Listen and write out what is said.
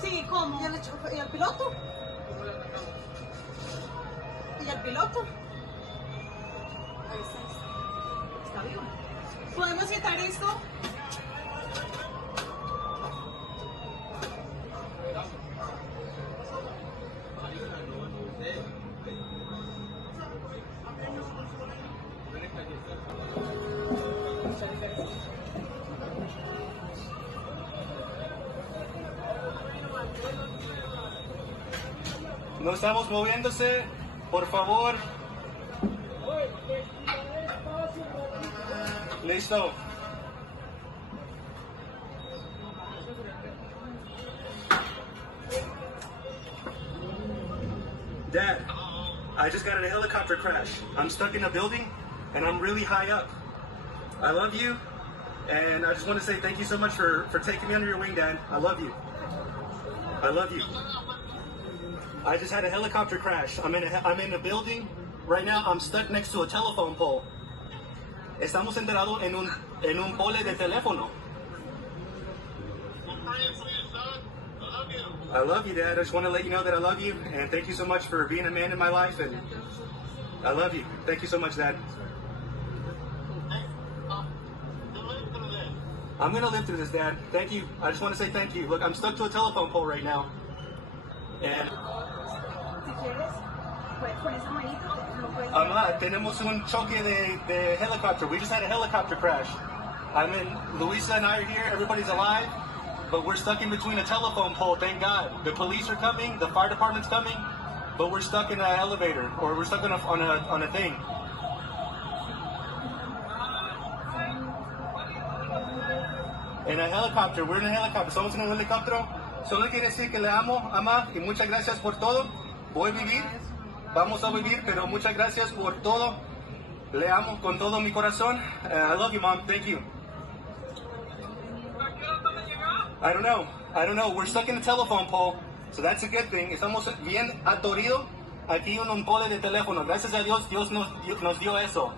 Sí, ¿cómo? ¿Y el piloto? ¿Y el piloto? Está vivo. ¿Podemos quitar esto? No estamos moviéndose, por favor. Listo. Dad, I just got in a helicopter crash. I'm stuck in a building and I'm really high up. I love you and I just want to say thank you so much for taking me under your wing, Dad. I love you. I love you. I just had a helicopter crash. I'm in a building. Right now, I'm stuck next to a telephone pole. Estamos enterados en un pole de teléfono. I love you, Dad. I just want to let you know that I love you, and thank you so much for being a man in my life, and I love you. Thank you so much, Dad. I'm going to live through this, Dad. Thank you. I just want to say thank you. Look, I'm stuck to a telephone pole right now. And tenemos un choque de helicopter. We just had a helicopter crash. Luisa and I are here. Everybody's alive, but we're stuck in between a telephone pole. Thank God. The police are coming. The fire department's coming, but we're stuck in an elevator, or we're stuck on a thing. En el helicóptero, we're in a helicopter. Somos en un helicóptero. Solo quiere decir que le amo, ama, y muchas gracias por todo. Voy a vivir, vamos a vivir, pero muchas gracias por todo. Le amo con todo mi corazón. I love you, Mom. Thank you. I don't know. We're stuck in a telephone pole, so that's a good thing. Estamos bien atoridos aquí en un pole de teléfono. Gracias a Dios, Dios nos dio eso.